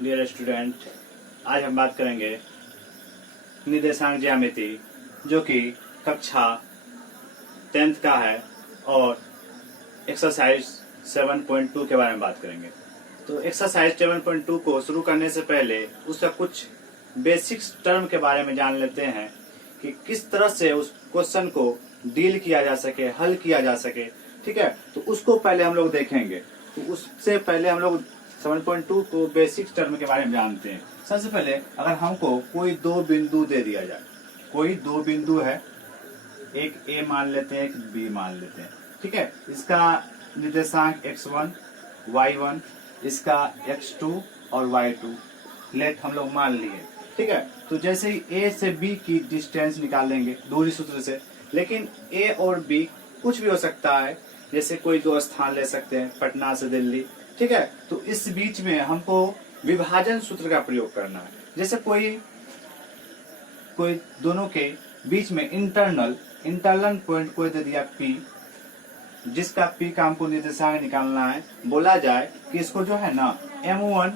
Dear student, आज हम बात करेंगे निर्देशांक ज्यामिति जो कि कक्षा 10th का है और एक्सरसाइज 7.2 के बारे में बात करेंगे। तो एक्सरसाइज 7.2 को शुरू करने से पहले उसका कुछ बेसिक्स टर्म के बारे में जान लेते हैं कि किस तरह से उस क्वेश्चन को डील किया जा सके, हल किया जा सके। ठीक है, तो उसको पहले हम लोग देखेंगे। तो उससे पहले हम लोग 7.2 को बेसिक टर्म के बारे में जानते हैं। सबसे पहले अगर हमको कोई दो बिंदु दे दिया जाए, कोई दो बिंदु है, एक ए मान लेते हैं, एक बी मान लेते हैं। ठीक है, इसका निर्देशांक x1, y1, इसका x2 और y2 लेट हम लोग मान लिए। ठीक है, तो जैसे ही ए से बी की डिस्टेंस निकालेंगे दूरी सूत्र से, लेकिन ए और बी कुछ भी हो सकता है, जैसे कोई दो स्थान ले सकते हैं, पटना से दिल्ली। ठीक है, तो इस बीच में हमको विभाजन सूत्र का प्रयोग करना है। जैसे कोई दोनों के बीच में इंटरनल पॉइंट कोई दे दिया P, जिसका P का हमको निर्देशांक निकालना है। बोला जाए कि इसको जो है ना M1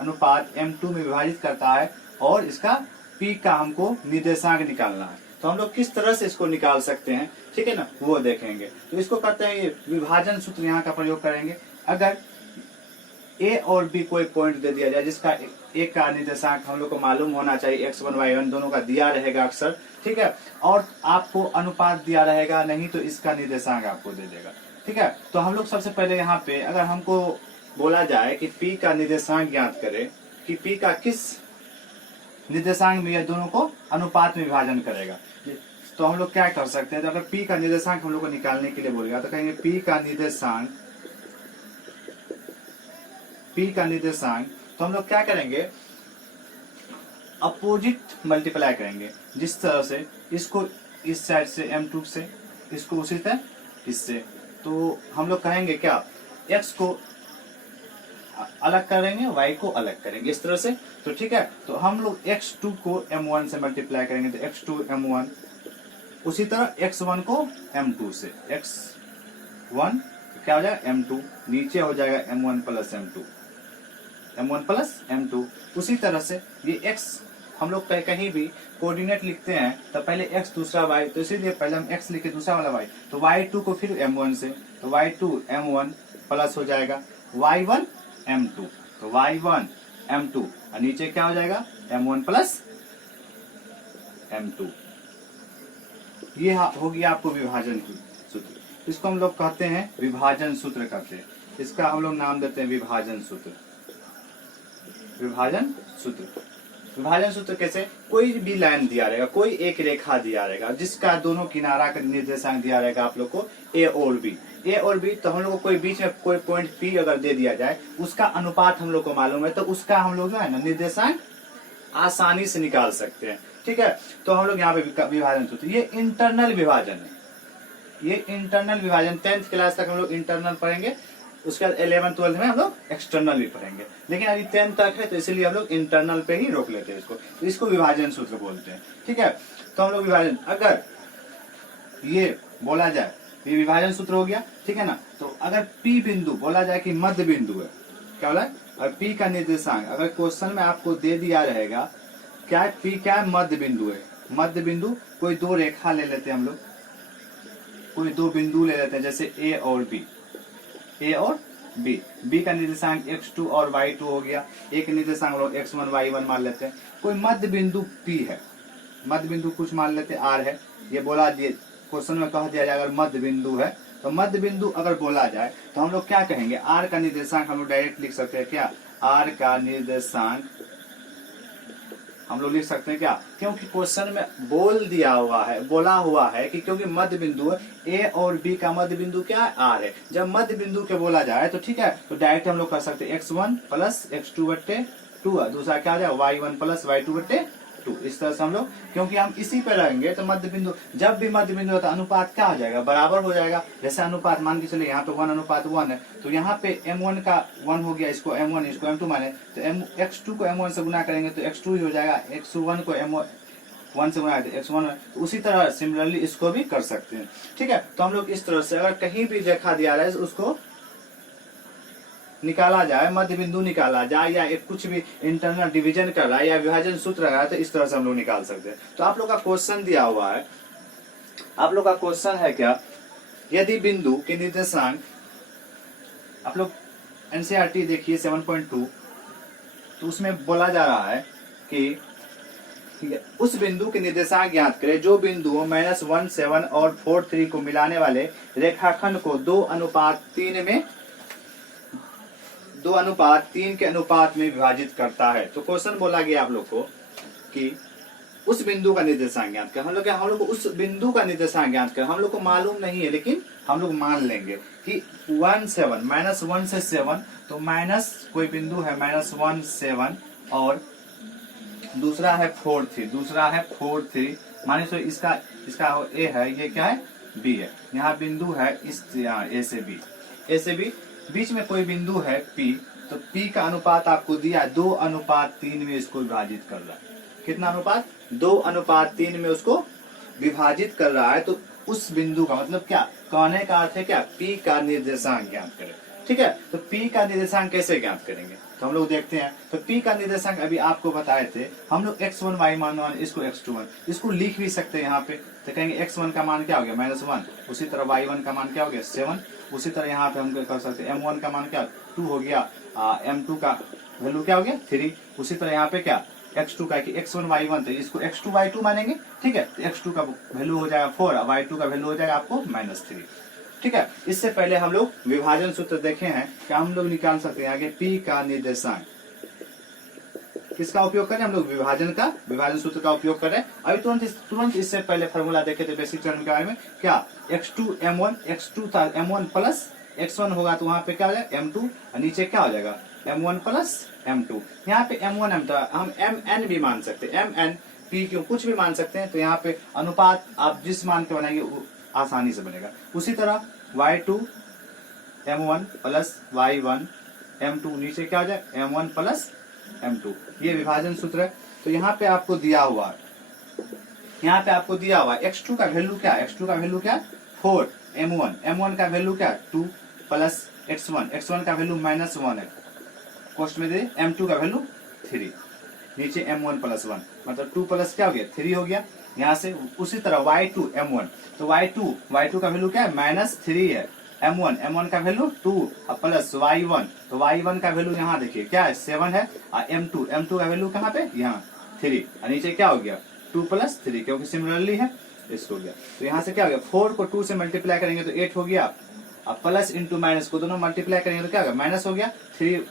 अनुपात M2 में विभाजित करता है और इसका P का हमको निर्देशांक निकालना है। तो हम लोग किस तरह से इसको निकाल सकते हैं, ठीक है ना, वो देखेंगे। तो इसको कहते हैं ये विभाजन सूत्र, यहाँ का प्रयोग करेंगे। अगर ए और बी कोई पॉइंट दे दिया जाए जिसका ए का निर्देशांक हम लोग को मालूम होना चाहिए, x1 y1 दोनों का दिया रहेगा अक्सर। ठीक है, और आपको अनुपात दिया रहेगा, नहीं तो इसका निर्देशांक आपको दे देगा। ठीक है, तो हम लोग सबसे पहले यहाँ पे अगर हमको बोला जाए कि p का निर्देशांक ज्ञात करें कि p का किस निर्देशांक में यह दोनों को अनुपात में विभाजन करेगा, तो हम लोग क्या कर सकते हैं। तो अगर p का निर्देशांक हम लोग को निकालने के लिए बोलेगा तो कहेंगे p का निर्देशांक, तो हम लोग क्या करेंगे, अपोजिट मल्टीप्लाई करेंगे। जिस तरह से इसको इस साइड से M2 से, इसको उसी तरह इससे, तो हम लोग कहेंगे क्या, x को अलग करेंगे, y को अलग करेंगे, इस तरह से। तो ठीक है, तो हम लोग x2 को M1 से मल्टीप्लाई करेंगे, तो x2 M1, उसी तरह x1 को M2 से, x1 क्या हो जाएगा M2, नीचे हो जाएगा M1 प्लस M2। उसी तरह से ये x हम लोग कहीं भी कोऑर्डिनेट लिखते हैं तो पहले x दूसरा y, तो इसीलिए पहले हम x लिखे दूसरा वाला y, तो y2 को फिर M1 से, तो y2 M1 प्लस हो जाएगा y1 M2, तो y1 M2 और नीचे क्या हो जाएगा M1 प्लस M2। ये हो गया आपको विभाजन सूत्र। इसको हम लोग कहते हैं विभाजन सूत्र कहते हैं। इसका हम लोग नाम देते हैं विभाजन सूत्र। विभाजन सूत्र कैसे, कोई भी लाइन दिया रहेगा, कोई एक रेखा दिया रहेगा जिसका दोनों किनारा का निर्देशांक दिया रहेगा आप लोग को ए और बी, तो हम लोग को कोई बीच में कोई पॉइंट P अगर दे दिया जाए, उसका अनुपात हम लोग को मालूम है, तो उसका हम लोग जो है ना निर्देशांक आसानी से निकाल सकते हैं। ठीक है, तो हम लोग यहाँ पे विभाजन सूत्र, ये इंटरनल विभाजन है, ये इंटरनल विभाजन 10th क्लास तक हम लोग इंटरनल पढ़ेंगे, उसके बाद 11th-12th में हम लोग एक्सटर्नल भी पढ़ेंगे, लेकिन अभी 10th तक है तो इसलिए हम लोग इंटरनल पे ही रोक लेते हैं इसको। तो इसको विभाजन सूत्र बोलते हैं। ठीक है, तो हम लोग विभाजन, अगर ये बोला जाए ये विभाजन सूत्र हो गया, ठीक है ना। तो अगर P बिंदु बोला जाए कि मध्य बिंदु है, क्या बोला, और P का निर्देशांक अगर क्वेश्चन में आपको दे दिया रहेगा, क्या P क्या मध्य बिंदु है, मध्य बिंदु, कोई दो रेखा ले लेते हैं हम लोग, कोई दो बिंदु ले लेते हैं, जैसे ए और बी का निर्देशांक x2 और y2 हो गया, एक निर्देशांक लोग x1 y1 मान लेते हैं। कोई मध्य बिंदु P है, मध्य बिंदु कुछ मान लेते हैं R है, ये बोला दिए क्वेश्चन में कह दिया जाए अगर मध्य बिंदु है, तो मध्य बिंदु अगर बोला जाए तो हम लोग क्या कहेंगे, R का निर्देशांक हम लोग डायरेक्ट लिख सकते हैं, क्या R का निर्देशांक हम लोग लिख सकते हैं, क्या, क्योंकि क्वेश्चन में बोला हुआ है कि क्योंकि मध्य बिंदु ए और बी का मध्य बिंदु क्या है, R है। जब मध्य बिंदु के बोला जाए तो ठीक है, तो डायरेक्ट हम लोग कर सकते हैं x1 प्लस x2/2, दूसरा क्या आ जाए y1 प्लस y2/2। इस तरह से हम लोग, क्योंकि हम इसी पे रहेंगे तो मध्य बिंदु, जब भी मध्य बिंदु होता है अनुपात क्या हो जाएगा, बराबर हो जाएगा। जैसे अनुपात मान के चले यहाँ पे 1:1 है, तो यहाँ पे M1 का 1 हो गया, इसको M1 इसको M2 माने, तो x2 को M1 से गुना करेंगे तो x2 ही हो जाएगा, x1 को M1 से गुना करते x1, तो उसी तरह सिमिलरली इसको भी कर सकते हैं। ठीक है, तो हम लोग इस तरह से अगर कहीं भी रेखा दिया रहा है उसको निकाला जाए, मध्य बिंदु निकाला जाए, या एक कुछ भी इंटरनल डिवीजन कर रहा है या विभाजन सूत्र लगा है, तो इस तरह से हम लोग निकाल सकते हैं। तो आप लोग का क्वेश्चन दिया हुआ है, आप लोग का क्वेश्चन है क्या, यदि बिंदु के निर्देशांक, आप लोग एनसीईआरटी देखिए 7.2, तो उसमें बोला जा रहा है कि उस बिंदु के निर्देशांक ज्ञात करें जो बिंदुओं -1, 7 और 4, 3 को मिलाने वाले रेखाखंड को 2:3 में 2:3 के अनुपात में विभाजित करता है। तो क्वेश्चन बोला गया आप लोग को कि उस बिंदु का निर्देशांक ज्ञात करें। हम लोग को उस बिंदु का निर्देशांक ज्ञात करें, हम लोग को मालूम नहीं है, लेकिन हम लोग मान लेंगे कि 1, 7 -1 से 7, तो माइनस कोई बिंदु है -1, 7 और दूसरा है 4, 3, दूसरा है 4, 3, माने तो इसका ए है, ये क्या है, बी है। यहाँ बिंदु है इस ए से बी, बीच में कोई बिंदु है पी, तो पी का अनुपात आपको दिया 2:3 में इसको विभाजित कर रहा है। कितना अनुपात, 2:3 में उसको विभाजित कर रहा है। तो उस बिंदु का मतलब क्या, कहने का अर्थ है क्या, पी का निर्देशांक ज्ञात करें। ठीक है, तो पी का निर्देशांक कैसे ज्ञात करेंगे, तो हम लोग देखते हैं। तो पी का निर्देशांक अभी आपको बताए थे हम लोग, x1 y1, इसको x2 इसको लिख भी सकते हैं यहाँ पे। तो कहेंगे x1 का मान क्या हो गया -1, उसी तरह y1 का मान क्या हो गया 7, उसी तरह यहाँ पे हम कर सकते हैं m1 का मान क्या 2 हो गया, m2 का वैल्यू क्या हो गया 3, उसी तरह यहाँ पे क्या x2 का, कि x1 y1, तो इसको x2 y2 मानेंगे। ठीक है, तो x2 का वैल्यू हो जाएगा 4, y2 का वैल्यू हो जाएगा आपको -3। ठीक है, इससे पहले हम लोग विभाजन सूत्र देखे हैं, क्या हम लोग निकाल सकते हैं आगे p का निर्देशांक। किसका उपयोग करें हम लोग, विभाजन सूत्र का उपयोग करें। अभी तुरंत इससे पहले फॉर्मूला देखे थे बेसिक टर्म के बारे में, क्या x2 m1, x2 था m1 प्लस x1 होगा, तो वहां पे क्या हो जाएगा m2, और नीचे क्या हो जाएगा m1 प्लस m2। यहाँ पे m1 m2 हम mn भी मान सकते हैं, mn p क्यों कुछ भी मान सकते हैं। तो यहाँ पे अनुपात आप जिस मान के बनाएंगे आसानी से बनेगा। उसी तरह y2 m1 plus y1 m2, नीचे क्या हो जाए m1 प्लस m2, ये विभाजन सूत्र है। तो यहाँ पे आपको दिया हुआ x2 का वैल्यू क्या, x2 का वैल्यू क्या 4, m1 का वैल्यू क्या 2 प्लस x1 का वैल्यू -1 है, कोष्ट में दे m2 का वैल्यू 3, नीचे m1 प्लस 1, मतलब 2 प्लस क्या हो गया 3 हो गया यहाँ से। उसी तरह y2 m1, तो y2 का वैल्यू क्या है -3 है, m1 का वैल्यू 2 प्लस y1, तो y1 का वैल्यू यहाँ देखिए क्या है 7 है, और m2 का वैल्यू कहाँ पे यहाँ 3, और नीचे क्या हो गया 2 प्लस 3, क्योंकि सिमिलरली है इसको हो गया। तो यहाँ से क्या हो गया 4 को 2 से मल्टीप्लाई करेंगे तो 8 हो गया, अब प्लस इंटू माइनस को दोनों मल्टीप्लाई करेंगे तो क्या होगा माइनस हो गया, 3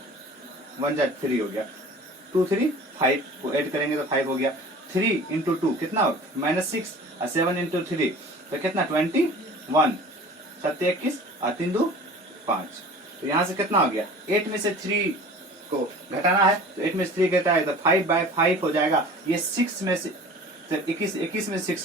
1 जा 3 हो गया, 2 3 5 को ऐड करेंगे तो 5 हो गया, 3 इंटू 2 कितना हो -6, और 7 इंटू 3 तो कितना 21, 7 21 और 3 2 5। तो यहाँ से कितना हो गया 8 में से 3 को घटाना है, तो 8 में से 3 घटा है तो 5/5 हो जाएगा। ये 6 में से 21 में 6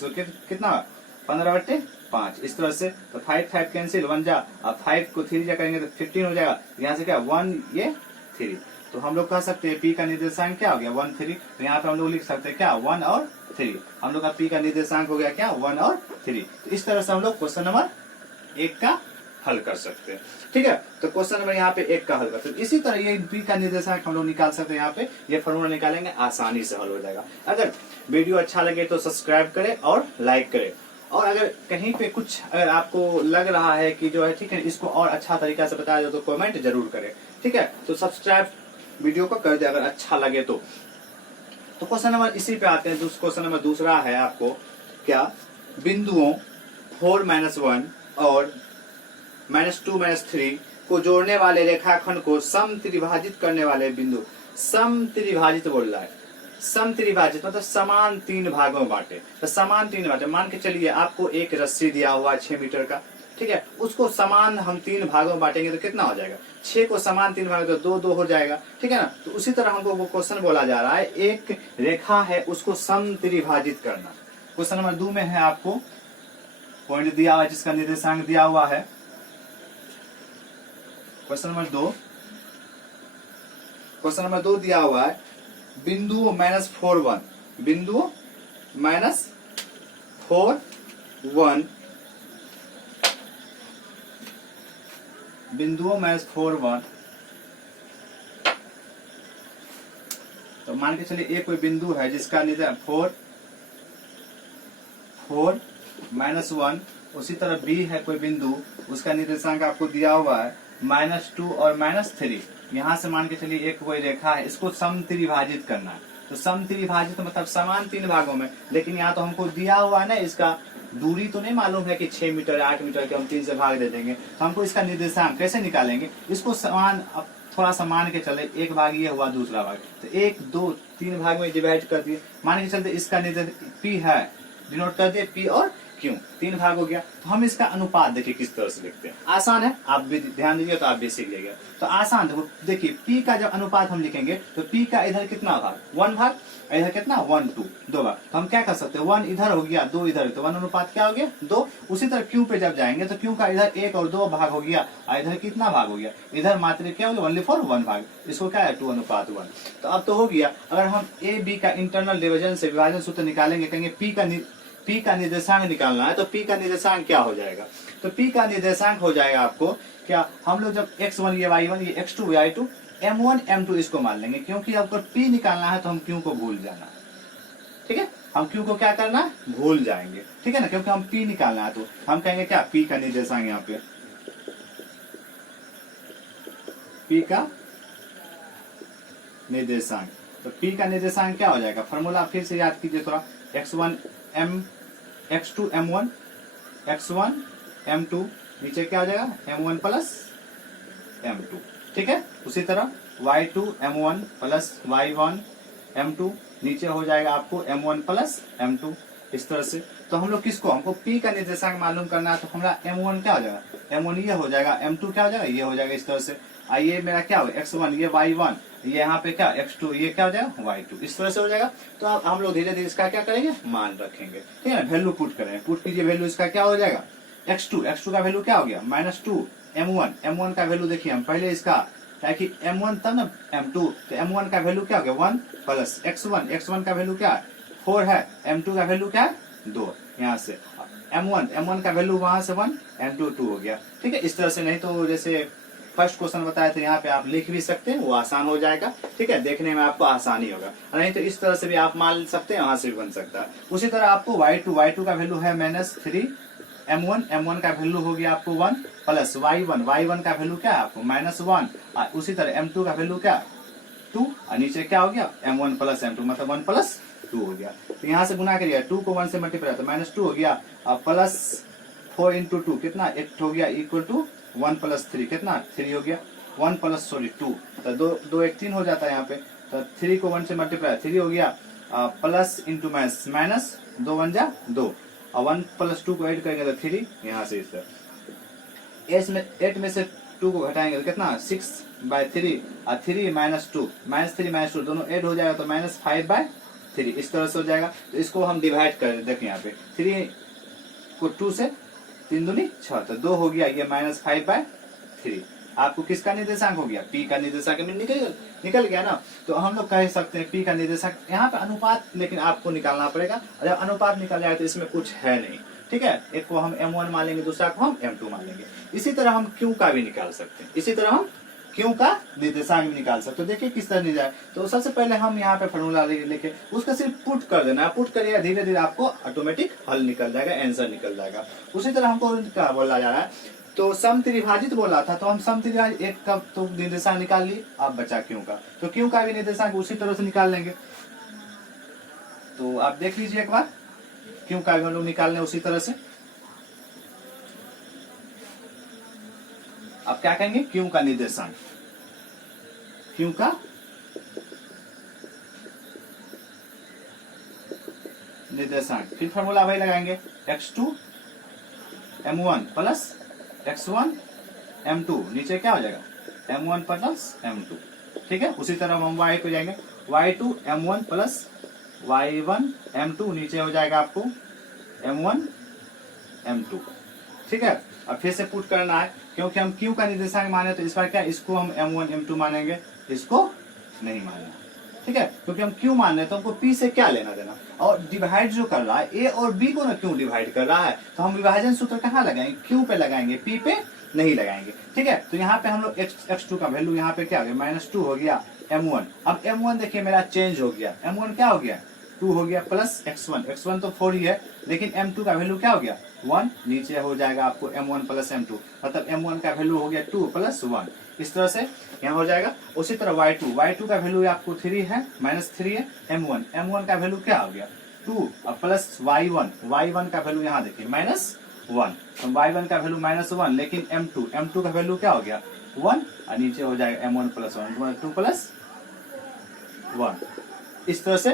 कितना 15/5, इस तरह से। तो 5 कैंसिल 1 जा, अब 5 को 3 जा करेंगे तो 15 हो जाएगा। यहाँ से क्या 1 ये 3, तो हम लोग कह सकते हैं p का निर्देशांक क्या हो गया 1 3। तो यहाँ पे हम लोग लिख सकते हैं क्या 1 और 3, हम लोग का p का निर्देशांक हो गया क्या 1 और 3। तो इस तरह से हम लोग क्वेश्चन नंबर 1 का हल कर सकते हैं। ठीक है, तो क्वेश्चन नंबर यहाँ पे 1 का हल कर सकते हैं। इसी तरह ये p का निर्देशांक हम लोग निकाल सकते हैं, यहाँ पे ये फॉर्मूला निकालेंगे आसानी से हल हो जाएगा। अगर वीडियो अच्छा लगे तो सब्सक्राइब करें और लाइक करें, और अगर कहीं पे कुछ अगर आपको लग रहा है कि जो है ठीक है इसको और अच्छा तरीका से बताया जाए तो कमेंट जरूर करें। ठीक है, तो सब्सक्राइब वीडियो को कर दे अगर अच्छा लगे तो। क्वेश्चन नंबर इसी पे आते हैं। क्वेश्चन नंबर दूसरा है आपको क्या, बिंदुओं 4 -1 और -2 -3 को जोड़ने वाले रेखाखंड को समत्रिभाजित करने वाले बिंदु, समत्रिभाजित बोल रहा है, समत्रिभाजित मतलब समान 3 भागों में बांटे। तो समान 3 बांटे, मान के चलिए आपको एक रस्सी दिया हुआ 6 मीटर का, ठीक है, उसको समान हम 3 भागों में बांटेंगे तो कितना हो जाएगा 6 को समान 3 भागों तो 2 हो जाएगा। ठीक है ना, तो उसी तरह हमको वो क्वेश्चन बोला जा रहा है, एक रेखा है उसको समत्रिभाजित करना। क्वेश्चन नंबर 2 में है आपको पॉइंट दिया हुआ है जिसका निर्देशांक दिया हुआ है। क्वेश्चन नंबर 2 दिया हुआ है, बिंदु -4 1, बिंदु -4 1, बिंदुओं -4 1 तो मान के चलिए ए कोई बिंदु है जिसका निर्देशांक 4 -1, उसी तरह बी है कोई बिंदु, उसका निर्देशांक आपको दिया हुआ है -2 और -3। यहाँ से मान के चलिए एक कोई रेखा है, इसको समत्रिभाजित करना है। तो समत्रिभाजित मतलब समान 3 भागों में, लेकिन यहाँ तो हमको दिया हुआ है ना, इसका दूरी तो नहीं मालूम है कि 6 मीटर 8 मीटर के हम 3 से भाग दे देंगे। तो हमको इसका निर्देशांक कैसे निकालेंगे, इसको समान अब थोड़ा सा मान के चले, एक भाग ये हुआ, दूसरा भाग, तो 1 2 3 भाग में डिवाइड कर दिए। मान के चलते इसका निर्देशांक पी है, डिनोट कर दिए पी और क्यों, 3 भाग हो गया। तो हम इसका अनुपात देखिए किस तरह से लिखते हैं, आसान है, आप भी ध्यान दीजिए तो आप भी सीख लेंगे। तो आसान देखिए, पी का जब अनुपात हम लिखेंगे तो पी का इधर कितना भाग, 1 भाग, इधर कितना 1 2 2 भाग। तो हम क्या कर सकते हैं, 1 इधर हो गया 2 इधर, तो 1 अनुपात क्या हो गया 2। उसी तरह क्यू पे जब जाएंगे तो क्यू का इधर 1 और 2 भाग हो गया, और इधर कितना भाग हो गया, इधर मात्र क्या हो गया, ओनली फॉर 1 भाग, इसको क्या है 2:1। तो अब तो हो गया। अगर हम ए बी का इंटरनल डिवीजन से विभाजन सूत्र निकालेंगे, कहेंगे पी का निर्देशांक निकालना है, तो पी का निर्देशांक क्या हो जाएगा, तो पी का निर्देशांक हो जाएगा आपको क्या, हम लोग जब x1 ये y1 ये x2 y2 m1 m2 इसको मान लेंगे, क्योंकि अगर p निकालना है तो हम q को भूल जाना, ठीक है, हम q को क्या करना है, भूल जाएंगे, ठीक है ना, क्योंकि हम p निकालना है। तो हम कहेंगे क्या, p का निर्देशांक, यहाँ पे p का निर्देशांक, तो p का निर्देशांक क्या हो जाएगा, फॉर्मूला फिर से याद कीजिए थोड़ा, x2 m1 x1 m2, नीचे क्या हो जाएगा m1 प्लस m2, ठीक है। उसी तरह y2 m1 plus y1 m2, नीचे हो जाएगा आपको m1 प्लस m2, इस तरह से। तो हम लोग किसको, हमको p का निर्देशांक मालूम करना है, तो हमारा m1 क्या हो जाएगा, m1 ये हो जाएगा, m2 क्या हो जाएगा, ये हो जाएगा, इस तरह से। ये मेरा क्या हो, x1 ये y1, ये यहाँ पे क्या x2, ये क्या हो जाएगा y2, इस तरह से हो जाएगा। तो अब हम लोग धीरे धीरे इसका क्या करेंगे, मान रखेंगे, ठीक है ना, वैल्यू पुट करेंगे, पुट कीजिए वैल्यू, इसका क्या हो जाएगा x2 का वैल्यू क्या हो गया -2, m1 का वैल्यू देखिए, हम पहले इसका ताकि m1 तब ना m2, तो m1 का वैल्यू क्या हो गया 1 प्लस x1 का वैल्यू क्या है 4 है, m2 का वैल्यू क्या है 2, यहाँ से m1 का वैल्यू वहां से 1, m2 2 हो गया, ठीक है। इस तरह से, नहीं तो जैसे फर्स्ट क्वेश्चन बताया था यहाँ पे आप लिख भी सकते हैं, वो आसान हो जाएगा, ठीक है, देखने में आपको आसानी होगा। नहीं तो इस तरह से भी आप मान सकते हैं, वहां से भी बन सकता है। उसी तरह आपको y2 का वैल्यू है -3, m1 का वैल्यू हो गया आपको 1 प्लस y1 का वैल्यू क्या है आपको -1, उसी तरह m2 का वैल्यू क्या 2, और नीचे क्या हो गया m1 प्लस m2 मतलब 1 प्लस 2 हो गया। तो यहाँ से गुना करिए, 2 को 1 से मल्टीप्लाई तो -2 हो गया, प्लस 4 × 2 कितना 8 हो गया, इक्वल टू 1 प्लस 3 कितना 3 हो गया, 1 प्लस 2 तो 2 1 3 हो जाता है यहाँ पे। तो 3 को 1 से मल्टीप्लाई 3 हो गया, प्लस इंटू माइनस 2 1 जा 2, और 1 प्लस 2 को ऐड करेंगे तो 3, यहाँ से इस 8 में से 2 को घटाएंगे तो कितना 6/3, और 3 -2 दोनों ऐड हो जाएगा तो -5/3, इस तरह से हो जाएगा। तो इसको हम डिवाइड कर देखें, यहाँ पे 3 को 2 से 3 दूनी 6, तो 2 हो गया, ये -5/3 आपको किसका निर्देशांक हो गया, p का निर्देशांक निकल गया ना। तो हम लोग कह सकते हैं p का निर्देशांक, यहाँ पे अनुपात लेकिन आपको निकालना पड़ेगा, और जब अनुपात निकल जाए तो इसमें कुछ है नहीं, ठीक है, एक को हम m1 मान लेंगे, दूसरा को हम m2 मान लेंगे। इसी तरह हम q का भी निकाल सकते हैं, इसी तरह हम q का निर्देशांक भी निकाल सकते हो। देखिए किस तरह निकाल, तो सबसे पहले हम यहाँ पे फॉर्मूला लेके उसका सिर्फ पुट कर देना है, पुट करिएगा धीरे धीरे आपको ऑटोमेटिक हल निकल जाएगा, आंसर निकल जाएगा। उसी तरह हमको क्या बोला जा रहा है, तो समत्रिभाजित बोला था, तो हम समत्रिभाजित एक का तो निर्देशांक निकाल लिए, अब बचा क्यू का, तो क्यू का भी निर्देशांक उसी तरह से निकाल लेंगे। तो आप देख लीजिए एक बार, क्यू का भी हम लोग निकालने उसी तरह से। अब क्या कहेंगे, क्यू का निर्देशांक, क्यू का निर्देशांक, फिर फॉर्मूला वही लगाएंगे, x2 m1 plus x1 m2, नीचे क्या हो जाएगा m1 प्लस m2, ठीक है। उसी तरह हम y को जाएंगे, y2 m1 plus y1 m2, नीचे हो जाएगा आपको m1 m2, ठीक है। अब फिर से पुट करना है, क्योंकि हम q का निर्देशांक माने तो इस बार क्या, इसको हम m1 m2 मानेंगे, इसको नहीं मानना, ठीक है, क्योंकि हम q मान रहे तो हमको p से क्या लेना देना। और डिवाइड जो कर रहा है a और b को ना क्यों डिवाइड कर रहा है, तो हम विभाजन सूत्र कहाँ लगाएंगे, q पे लगाएंगे, p पे नहीं लगाएंगे। ठीक है, तो यहाँ पे हम लोग x2 का वैल्यू यहाँ पे क्या हो गया, -2 हो गया m1। अब m1 देखिए मेरा चेंज हो गया, m1 क्या हो गया 2 हो गया प्लस x1 तो 4 ही है, लेकिन m2 का वैल्यू क्या हो गया 1, नीचे हो जाएगा आपको m1 प्लस m2, मतलब m1 का वैल्यू हो गया 2 प्लस 1, इस तरह से यहाँ हो जाएगा। उसी तरह y2 का वैल्यू आपको 3 है, -3 है, m1 का वैल्यू क्या हो गया 2 और प्लस y1 का वैल्यू यहाँ देखिए -1, तो y1 का वैल्यू -1, लेकिन m2 का वैल्यू क्या हो गया 1 और नीचे हो जाएगा m1 प्लस 1, 2 प्लस 1, इस तरह से।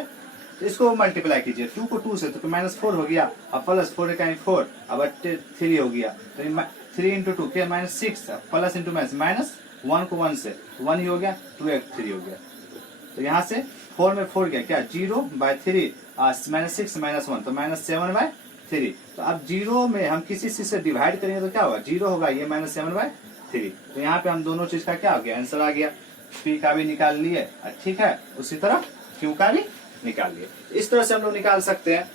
तो इसको मल्टीप्लाई कीजिए, 2 को 2 से तो -4 हो गया और प्लस 4 का 4, अब 3 हो गया, तो 3 इंटू 2 क्या -6, प्लस इंटू -1 को 1 से 1 ही हो गया, 2 एक 3 हो गया। तो यहाँ से 4 में 4 गया क्या 0/3, -6 -1 तो -7/3। तो अब 0 में हम किसी चीज से डिवाइड करेंगे तो क्या होगा 0 होगा, ये -7/3। तो यहाँ पे हम दोनों चीज का क्या हो गया आंसर आ गया, P का भी निकाल लिए, ठीक है, उसी तरह Q का भी निकाल लिए। इस तरह से हम लोग निकाल सकते हैं।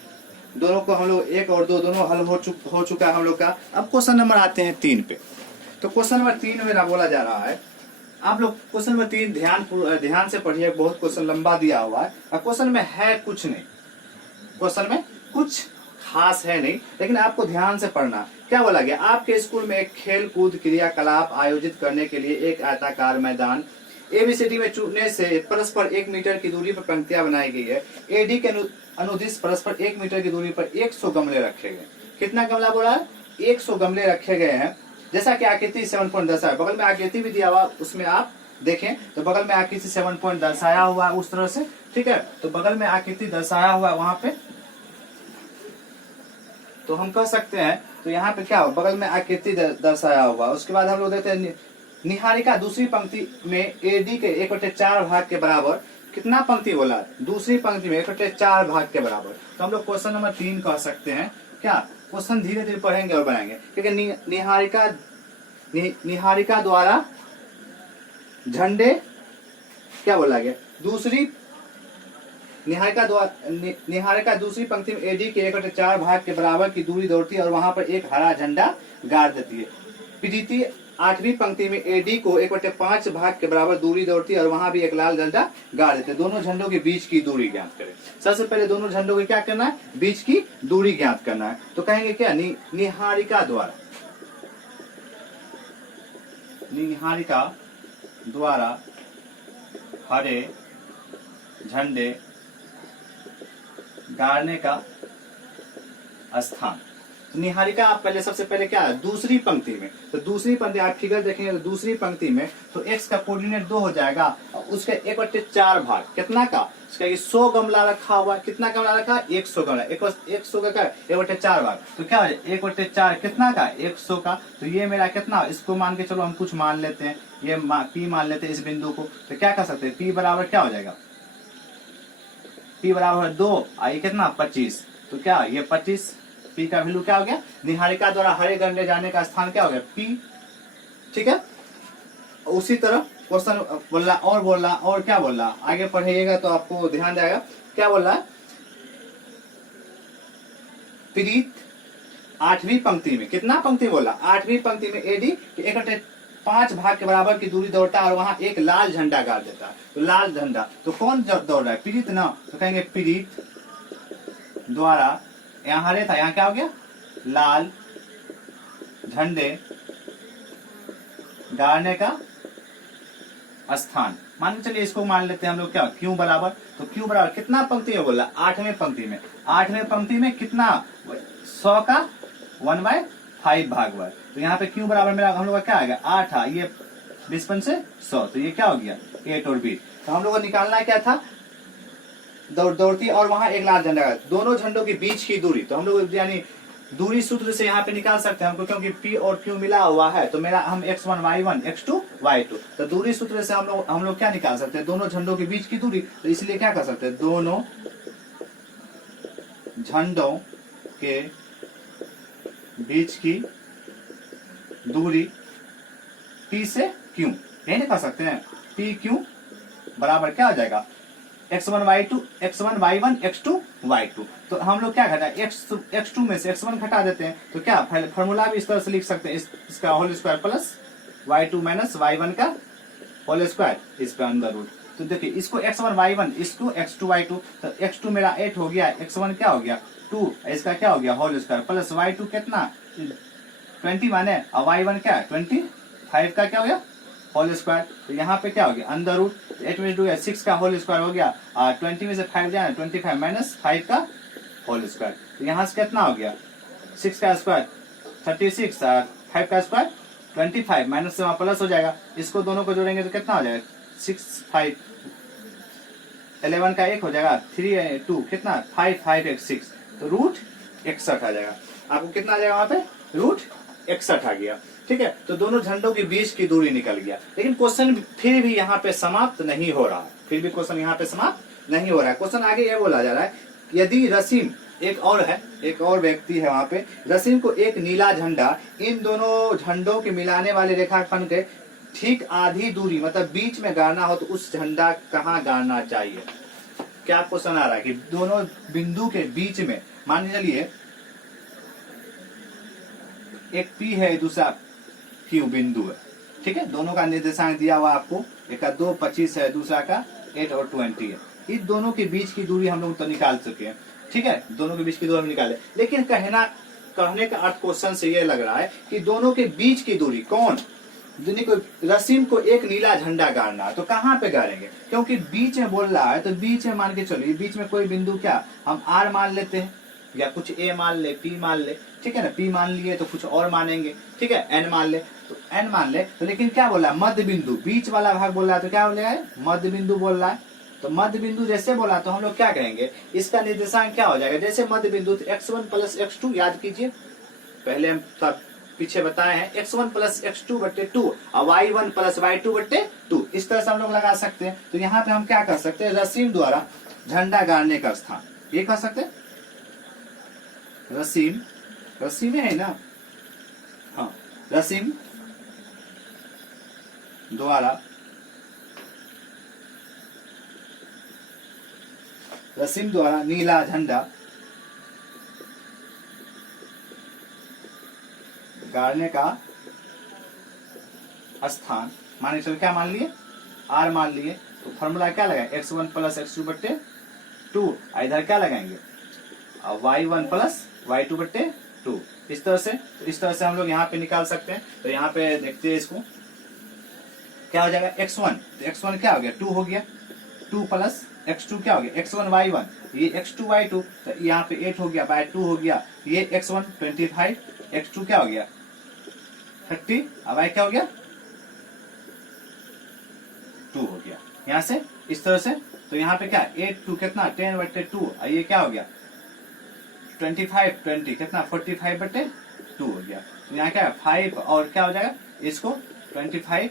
दोनों को हम लोग 1 और 2 दोनों हल हो चुका है हम लोग का। अब क्वेश्चन नंबर आते हैं 3 पे। तो क्वेश्चन नंबर 3 में ना बोला जा रहा है, आप लोग क्वेश्चन नंबर 3 ध्यान से पढ़िए, बहुत क्वेश्चन लंबा दिया हुआ है और क्वेश्चन में है कुछ नहीं, क्वेश्चन में कुछ खास है नहीं, लेकिन आपको ध्यान से पढ़ना। क्या बोला गया, आपके स्कूल में एक खेल कूद क्रियाकलाप आयोजित करने के लिए एक आयताकार मैदान एबीसीडी में चुनने से परस्पर 1 मीटर की दूरी पर पंक्तियां बनाई गई है। एडी के अनुदिश परस्पर 1 मीटर की दूरी पर 100 गमले रखे गए। कितना गमला बोला है 100 गमले रखे गए हैं, जैसा कि आकृति 7 पॉइंट दर्शाया। बगल में आकृति भी दिया हुआ, उसमें आप देखें तो बगल में आकृति 7 पॉइंट दर्शाया हुआ है उस तरह से। ठीक है, तो बगल में आकृति दर्शाया हुआ है वहां पे, तो हम कह सकते हैं, तो यहाँ पे क्या हो बगल में आकृति दर्शाया हुआ। उसके बाद हम लोग देखते हैं निहारिका दूसरी पंक्ति में एडी के 1/4 भाग के बराबर, कितना पंक्ति बोला दूसरी पंक्ति में 1/4 भाग के बराबर। तो हम लोग क्वेश्चन नंबर 3 कह सकते हैं। क्या क्वेश्चन धीरे धीरे पढ़ेंगे और बनाएंगे, क्योंकि निहारिका द्वारा झंडे क्या बोला गया दूसरी निहारिका दूसरी पंक्ति में एडी के 1/4 भाग के बराबर की दूरी दौड़ती है और वहां पर एक हरा झंडा गाड़ देती है। प्रीति 8वीं पंक्ति में एडी को 1/5 भाग के बराबर दूरी दौड़ती है और वहां भी एक लाल झंडा गाड़ देते हैं। दोनों झंडों के बीच की दूरी ज्ञात करें। सबसे पहले दोनों झंडों की क्या करना है, बीच की दूरी ज्ञात करना है। तो कहेंगे क्या निहारिका द्वारा हरे झंडे गाड़ने का स्थान। तो निहारिका आप पहले सबसे पहले क्या है दूसरी पंक्ति में, तो दूसरी पंक्ति आप फिगर देखेंगे तो दूसरी पंक्ति में तो x का कोऑर्डिनेट 2 हो जाएगा और उसके 1/4 भाग कितना का, इसका 100 गमला रखा हुआ। कितना गमला रखा 100 गमला, 100 का क्या 1/4 भाग, तो क्या हो जाए 1/4 कितना का 100 का। तो ये मेरा कितना, इसको मान के चलो हम कुछ मान लेते हैं, ये P मान लेते हैं इस बिंदु को। तो क्या कर सकते हैं P बराबर क्या हो जाएगा, P बराबर 2 आई कितना 25। तो क्या ये 25 P का वैल्यू क्या हो गया, निहारिका द्वारा हरे झंडे जाने का स्थान क्या हो गया P। ठीक है, उसी तरह क्वेश्चन बोलना और क्या बोल रहा आगे पढ़िएगा तो आपको ध्यान जाएगा। क्या बोल रहा है, प्रीत 8वीं पंक्ति में, कितना पंक्ति बोला 8वीं पंक्ति में एडी 1/5 भाग के बराबर की दूरी दौड़ता है और वहां एक लाल झंडा गाड़ देता है। तो लाल झंडा, तो कौन दौड़ रहा है प्रीत ना, तो कहेंगे प्रीत द्वारा, यहाँ हरे था यहाँ क्या हो गया लाल झंडे गाड़ने का स्थान। मान के चलिए इसको मान लेते हैं हम लोग क्या Q बराबर, तो Q बराबर कितना पंक्ति है बोला 8वें पंक्ति में, 8वें पंक्ति में कितना 100 का 1/5 भाग हुआ। तो यहाँ पे Q बराबर मेरा हम लोग का क्या आएगा 8 है, ये 20 से 100, तो ये क्या हो गया 8 और 20। तो हम लोग को निकालना क्या था दौड़ती और वहां एक लाल झंडा, दोनों झंडों के बीच की दूरी। तो हम लोग यानी दूरी सूत्र से यहाँ पे निकाल सकते हैं हमको, क्योंकि P और Q मिला हुआ है। तो मेरा हम x1 y1 x2 y2, तो दूरी सूत्र से हम लोग क्या निकाल सकते हैं दोनों झंडों के बीच की दूरी। तो इसलिए क्या कर सकते हैं दोनों झंडों के बीच की दूरी P से Q, यही निकाल सकते हैं। P Q बराबर क्या हो जाएगा x1 y2 x1 y1 x2 y2। तो हम लोग क्या घटा x2 में से x1 घटा देते हैं, तो क्या फॉर्मूला भी इस तरह से लिख सकते हैं, इसका whole square plus y2 minus y1 का होल स्क्वायर इस पे अंडर रूट। तो देखिए इसको x1 y1 इसको x2 y2, तो x2 मेरा 8 हो गया, x1 क्या हो गया 2, इसका क्या हो गया होल स्क्वायर प्लस y2 कितना 20 माने और y1 क्या 25 का क्या हो गया होल स्क्वायर। तो यहाँ पे क्या हो गया अंडर रूट, 8 में 2 6 का होल स्क्वायर हो गया, और 20 में से 5 जाए 25 माइनस 5 का होल स्क्वायर। तो यहाँ से कितना हो गया 6 का स्क्वायर 36 और 5 का स्क्वायर 25 माइनस से वहां प्लस हो जाएगा, इसको दोनों को जोड़ेंगे तो कितना हो जाएगा 6 5 11 का 1 हो जाएगा 3 2 कितना 5 5 1 6, तो रूट 61 आ जाएगा। आपको कितना आ जाएगा वहां पे रूट 61 आ गया। ठीक है, तो दोनों झंडों के बीच की दूरी निकल गया। लेकिन क्वेश्चन फिर भी यहाँ पे समाप्त नहीं हो रहा है, फिर भी क्वेश्चन यहाँ पे समाप्त नहीं हो रहा है। क्वेश्चन आगे ये बोला जा रहा है यदि रसीम एक और है, एक और व्यक्ति है वहां पे, रसीम को एक नीला झंडा इन दोनों झंडों के मिलाने वाले रेखाखंड के ठीक आधी दूरी मतलब बीच में गाड़ना हो तो उस झंडा कहाँ गाड़ना चाहिए। क्या क्वेश्चन आ रहा है कि दोनों बिंदु के बीच में मान चलिए एक P है दूसरा Q बिंदु है, ठीक है, दोनों का निर्देशांक दिया हुआ आपको, एक का 2 25 है, दूसरा का 8 और 20 है। इस दोनों के बीच की दूरी हम लोग तो निकाल चुके हैं, ठीक है, दोनों के बीच की दूरी हम निकाले। लेकिन कहने का अर्थ क्वेश्चन से ये लग रहा है कि दोनों के बीच की दूरी कौन, रसीम को एक नीला झंडा गाड़ना है तो कहाँ पे गाड़ेंगे, क्योंकि बीच में बोल रहा है तो बीच में मान के चलिए बीच में कोई बिंदु क्या हम R मान लेते हैं या कुछ A मान ले P मान ले, ठीक है ना, P मान लिए तो कुछ और मानेंगे, ठीक है, N मान ले तो N मान ले, तो लेकिन क्या बोला है मध्य बिंदु बीच वाला भाग बोल रहा है, तो क्या बोल रहा है मध्य बिंदु बोल रहा है। तो मध्य बिंदु जैसे बोला तो हम लोग क्या करेंगे इसका निर्देशांक क्या हो जाएगा, जैसे मध्य बिंदु x1 प्लस x2 याद कीजिए, पहले हम सब पीछे बताए हैं x1 प्लस x2 बट्टे 2 और y1 प्लस y2 बट्टे 2, इस तरह से हम लोग लगा सकते हैं। तो यहाँ पे हम क्या कर सकते हैं रसीम द्वारा झंडा गाड़ने का स्थान ये कर सकते हैं, रसीम है ना, हाँ रसीम द्वारा नीला झंडा गाड़ने का स्थान मान चलो क्या मान लिए R मान लिए, तो फॉर्मूला क्या लगाए x1 प्लस x2 बट्टे 2, इधर क्या लगाएंगे y1 प्लस y2 बट्टे 2, इस तरह से हम लोग यहाँ पे निकाल सकते हैं। तो यहाँ पे देखते हैं इसको क्या हो जाएगा x1, तो x1 क्या हो गया 2 हो गया, 2 प्लस x2 क्या हो गया x1 y1, ये x2 y2, तो यहाँ पे 8 हो गया बाय 2 हो गया, ये x1 25, x2 क्या हो गया 30, अब y क्या हो गया 2 हो गया यहाँ से इस तरह से। तो यहाँ पे क्या 8 2 कितना 10 बट्टे 2, ये क्या हो गया 25 20 कितना 45 बट्टे 2 हो गया। तो यहाँ क्या 5 और क्या हो जाएगा इसको 25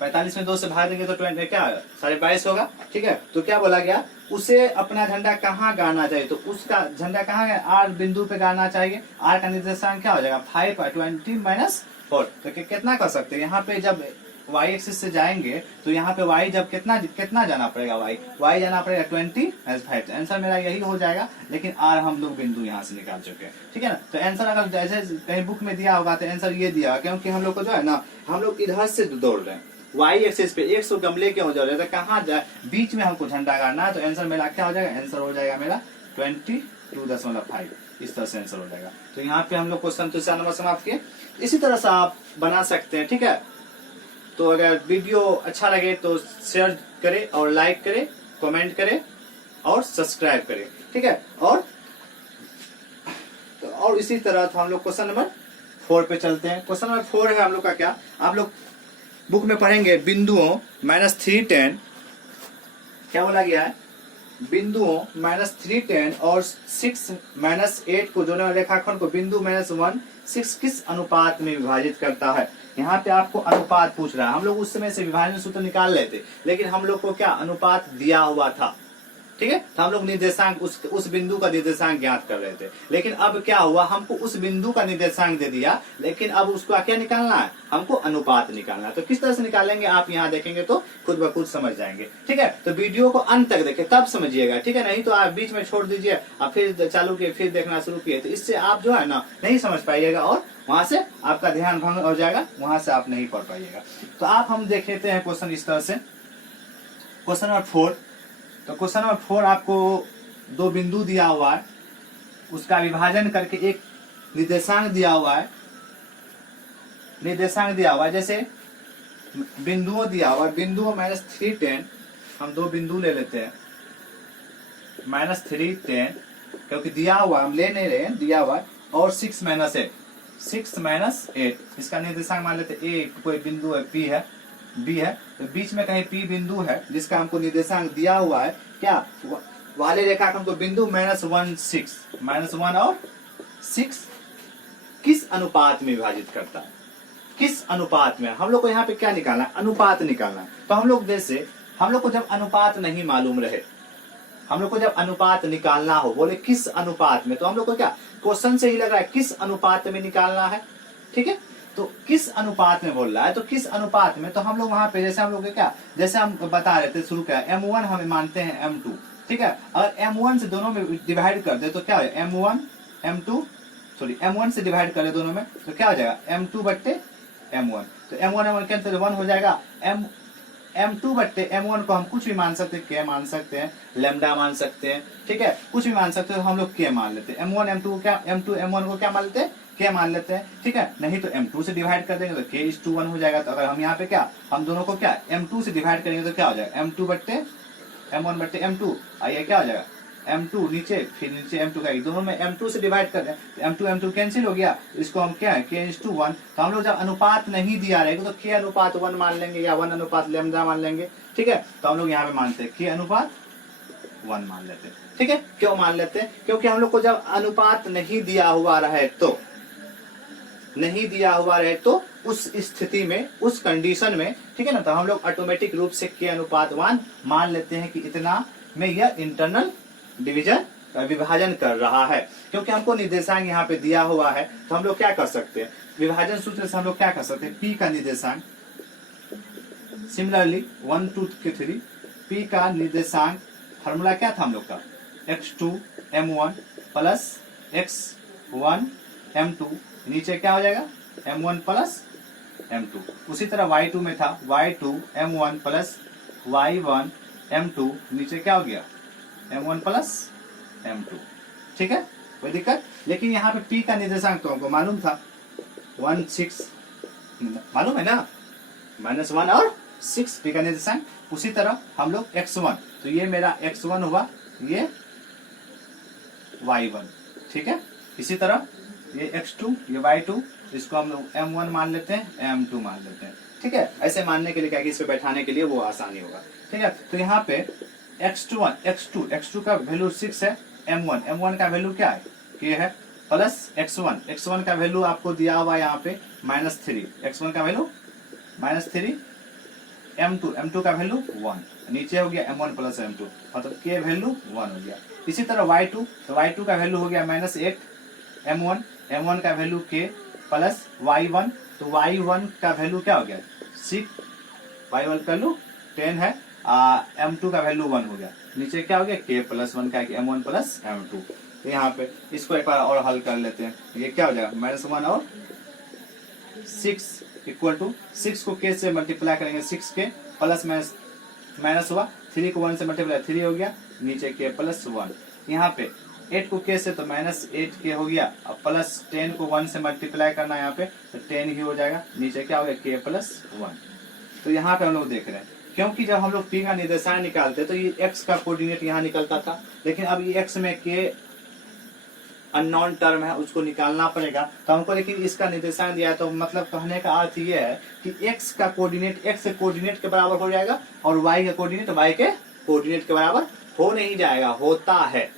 45 में 2 से भाग देंगे तो 20 क्या 22.5 होगा, ठीक है। तो क्या बोला गया उसे अपना झंडा कहाँ गाड़ना चाहिए, तो उसका झंडा कहाँ है R बिंदु पे गाड़ना चाहिए। R का निर्देशांक क्या हो जाएगा 5 और 20 माइनस 4, तो कितना कर सकते हैं यहाँ पे जब y एक्सिस से जाएंगे तो यहाँ पे y जब कितना जाना पड़ेगा y जाना पड़ेगा 20 5, तो आंसर मेरा यही हो जाएगा। लेकिन R हम लोग बिंदु यहाँ से निकाल चुके हैं, ठीक है ना। तो आंसर अगर जैसे कहीं बुक में दिया होगा तो आंसर ये दिया, क्योंकि हम लोग को जो है ना हम लोग इधर से दौड़ रहे हैं y एक्सिस पे 100 गमले क्यों जा रहे हैं, तो कहाँ जाए बीच में हमको झंडा गाड़ना है। तो आंसर मेरा क्या हो जाएगा, आंसर हो जाएगा मेरा 22.5, इस तरह से आंसर हो जाएगा। तो यहाँ पे हम लोग क्वेश्चन तो 4 नंबर समाप्त किए, इसी तरह से आप बना सकते हैं, ठीक है। तो अगर वीडियो अच्छा लगे तो शेयर करें और लाइक करें, कमेंट करें और सब्सक्राइब करें, ठीक है। और इसी तरह तो हम लोग क्वेश्चन नंबर 4 पे चलते हैं। क्वेश्चन नंबर 4 है हम लोग का क्या, आप लोग बुक में पढ़ेंगे बिंदुओं -3 10, क्या बोला गया है बिंदुओं -3 10 और 6 8 को जोड़ने वाले रेखाखंड को बिंदु -1 6 किस अनुपात में विभाजित करता है। यहाँ पे आपको अनुपात पूछ रहा है, हम लोग उस समय से विभाजन सूत्र निकाल लेते, लेकिन हम लोग को क्या अनुपात दिया हुआ था, ठीक है। तो हम लोग निर्देशांक उस बिंदु का निर्देशांक ज्ञात कर रहे थे, लेकिन अब क्या हुआ, हमको उस बिंदु का निर्देशांक दे दिया, लेकिन अब उसका क्या निकालना है, हमको अनुपात निकालना है। तो किस तरह से निकालेंगे आप यहाँ देखेंगे तो खुद ब खुद समझ जाएंगे, ठीक है। तो वीडियो को अंत तक देखें तब समझिएगा, ठीक है, नहीं तो आप बीच में छोड़ दीजिए, आप फिर चालू किए फिर देखना शुरू किए, तो इससे आप जो है ना नहीं समझ पाइएगा और वहां से आपका ध्यान भंग हो जाएगा, वहां से आप नहीं पढ़ पाइएगा। तो आप हम देख लेते हैं क्वेश्चन इस तरह से, क्वेश्चन नंबर 4। तो क्वेश्चन नंबर 4 आपको दो बिंदु दिया हुआ है, उसका विभाजन करके एक निर्देशांक दिया हुआ है, निर्देशांक दिया हुआ है, जैसे बिंदुओं दिया हुआ है, बिंदु -3 10, हम दो बिंदु ले लेते हैं, -3 10, क्योंकि दिया हुआ हम ले नहीं रहे हैं, दिया हुआ है, और 6 -8, 6 -8, इसका निर्देशांक मान लेते हैं। ए कोई बिंदु है, पी है, बी है, तो बीच में कहीं पी बिंदु है जिसका हमको निर्देशांक दिया हुआ है, क्या वाले रेखाखंड को बिंदु -1 6, -1 और 6 किस अनुपात में विभाजित करता है, किस अनुपात में, हम लोग को यहाँ पे क्या निकालना है, अनुपात निकालना है। तो हम लोग जैसे हम लोग को जब अनुपात नहीं मालूम रहे, हम लोग को जब अनुपात निकालना हो, बोले किस अनुपात में, तो हम लोग को क्या क्वेश्चन से ही लग रहा है किस अनुपात में निकालना है, ठीक है। तो किस अनुपात में बोल रहा है, तो किस अनुपात में, तो हम लोग वहां पे जैसे हम लोग क्या, जैसे हम बता रहे थे शुरू किया, M1 हम मानते हैं M2, ठीक है। अगर M1 से दोनों में डिवाइड कर दे तो क्या है, M1 M2 सॉरी M1 से डिवाइड करे दोनों में तो क्या हो जाएगा, M2 बट्टे M1, तो M1 कैंसिल 1 हो जाएगा। M2 बट्टे M1 को हम कुछ भी मान सकते हैं, K मान सकते हैं, लैम्डा मान सकते हैं, ठीक है, कुछ भी मान सकते हैं, तो हम लोग K मान लेते हैं। M1 M2 को क्या, M2 M1 को क्या मान लेते हैं, K मान लेते हैं, ठीक है। नहीं तो M2 से डिवाइड कर देंगे तो K:1 हो जाएगा। तो अगर हम यहाँ पे क्या, हम दोनों को क्या M2 से डिवाइड करेंगे तो क्या हो जाएगा, M2 बट्टे M1 बट्टे M2, आइए क्या हो जाएगा, M2 नीचे, फिर नीचे M2 का, दोनों में M2 से डिवाइड कर दें, M2 M2 कैंसिल हो गया, इसको हम क्या है K:1। तो हम लोग जब अनुपात नहीं दिया रहेगा तो K अनुपात 1 मान लेंगे या 1 अनुपात लैम्डा मान लेंगे, ठीक है। तो हम लोग यहाँ पे मानते हैं K अनुपात 1 मान लेते हैं, ठीक है। क्यों मान लेते हैं, क्योंकि हम लोग को जब अनुपात नहीं दिया हुआ रहे तो, नहीं दिया हुआ रहे तो उस स्थिति में, उस कंडीशन में, ठीक है ना, तो हम लोग ऑटोमेटिक रूप से K अनुपात 1 मान लेते हैं कि इतना में यह इंटरनल डिवीजन विभाजन कर रहा है। क्योंकि हमको निर्देशांक यहाँ पे दिया हुआ है तो हम लोग क्या कर सकते हैं, विभाजन सूत्र से हम लोग क्या कर सकते हैं, P का निर्देशांक, सिमिलरली 1 2 3 P का निर्देशांक फार्मूला क्या था हम लोग का, x2 m1 plus x1 m2, नीचे क्या हो जाएगा m1 प्लस m2। उसी तरह y2 में था y2 m1 plus y1 m2, नीचे क्या हो गया m1 प्लस m2, ठीक है, कोई दिक्कत। लेकिन यहाँ पे P का निर्देशांक तो हमको मालूम था 1 6, मालूम है ना, -1 और 6 P का निर्देशांक। उसी तरह हम लोग x1, तो ये मेरा x1 हुआ, ये y1, ठीक है। इसी तरह ये x2, ये y2, इसको हम लोग m1 मान लेते हैं, m2 मान लेते हैं, ठीक है। ऐसे मानने के लिए क्या कि इसे बैठाने के लिए वो आसानी होगा, ठीक है। तो यहाँ पे x2 का वैल्यू 6 है, m1 का वैल्यू क्या है, k है, प्लस x1 का वैल्यू आपको दिया हुआ है यहाँ पे -3, x1 का वैल्यू -3, m2 का वैल्यू 1, नीचे हो गया m1 प्लस m2, मतलब k वैल्यू 1 हो गया। इसी तरह y2, तो y2 का वैल्यू हो गया -8, m1 का वैल्यू k प्लस y1, तो y1 का वैल्यू क्या हो गया 6, y1 का वैल्यू 10 है, m2 का वैल्यू 1 हो गया, नीचे क्या हो गया k प्लस 1 का m1 प्लस m2। तो यहाँ पे इसको एक बार और हल कर लेते हैं, ये क्या हो जाएगा -1 और 6 इक्वल टू 6 को k से मल्टीप्लाई करेंगे 6k प्लस माइनस हुआ, 3 को 1 से मल्टीप्लाई 3 हो गया, नीचे k प्लस 1। यहाँ पे 8 को k से तो -8k हो गया, अब प्लस 10 को 1 से मल्टीप्लाई करना है यहाँ पे तो 10 ही हो जाएगा, नीचे क्या हो गया k प्लस 1। तो यहाँ पे हम लोग देख रहे हैं, क्योंकि जब हम लोग P का निर्देशांक निकालते तो ये x का कोऑर्डिनेट यहाँ निकलता था, लेकिन अब ये x में k अननोन टर्म है, उसको निकालना पड़ेगा। तो हमको लेकिन इसका निर्देशांक दिया है, तो मतलब कहने का अर्थ ये है कि x का कोऑर्डिनेट x के कोऑर्डिनेट के बराबर हो जाएगा और y का कोऑर्डिनेट y के कोऑर्डिनेट के बराबर हो नहीं जाएगा, होता है,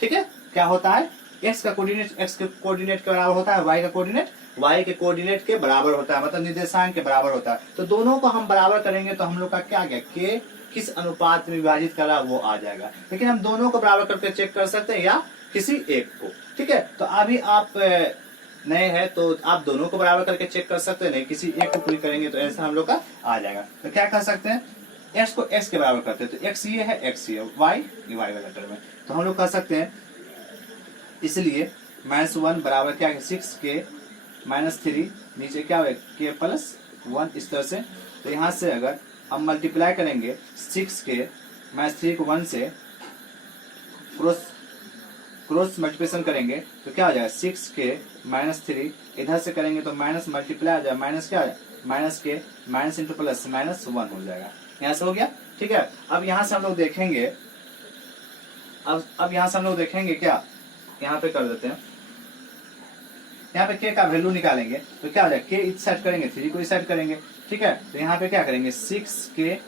ठीक है। क्या होता है, x का कोऑर्डिनेट x के कोऑर्डिनेट के बराबर होता है, y का कोऑर्डिनेट y के कोऑर्डिनेट के बराबर होता है, मतलब निर्देशांक के बराबर होता है। तो दोनों को हम बराबर करेंगे तो हम लोग का क्या गया, k किस अनुपात में विभाजित करा वो आ जाएगा। लेकिन हम दोनों को बराबर करके चेक कर सकते हैं या किसी एक को, ठीक है। तो अभी आप नए हैं तो आप दोनों को बराबर करके चेक कर सकते हैं, नहीं किसी एक को पूरी करेंगे तो आंसर हम लोग का आ जाएगा। तो क्या कर सकते हैं, x को x के बराबर करते हैं तो x ये है, x ये y ये y वाला टर्म है। तो हम लोग कह सकते हैं इसलिए -1 बराबर क्या है 6k -3 नीचे क्या है k + 1 इस तरह से। तो यहाँ से अगर हम मल्टीप्लाई करेंगे 6k -3 को 1 से क्रॉस मल्टीप्लिकेशन करेंगे तो क्या हो जाएगा 6k -3 इधर से करेंगे तो माइनस मल्टीप्लाई आ जाएगा, माइनस क्या है -k माइनस इंटू प्लस -1 हो जाएगा। यहाँ से हो गया, ठीक है। अब यहाँ से हम लोग देखेंगे, अब यहाँ से हम लोग देखेंगे क्या, यहाँ पे कर देते हैं, यहाँ पे k का वैल्यू निकालेंगे तो क्या हो जाएगा k इस साइड करेंगे 3 को इस साइड करेंगे, ठीक है। तो यहाँ पे क्या करेंगे 6k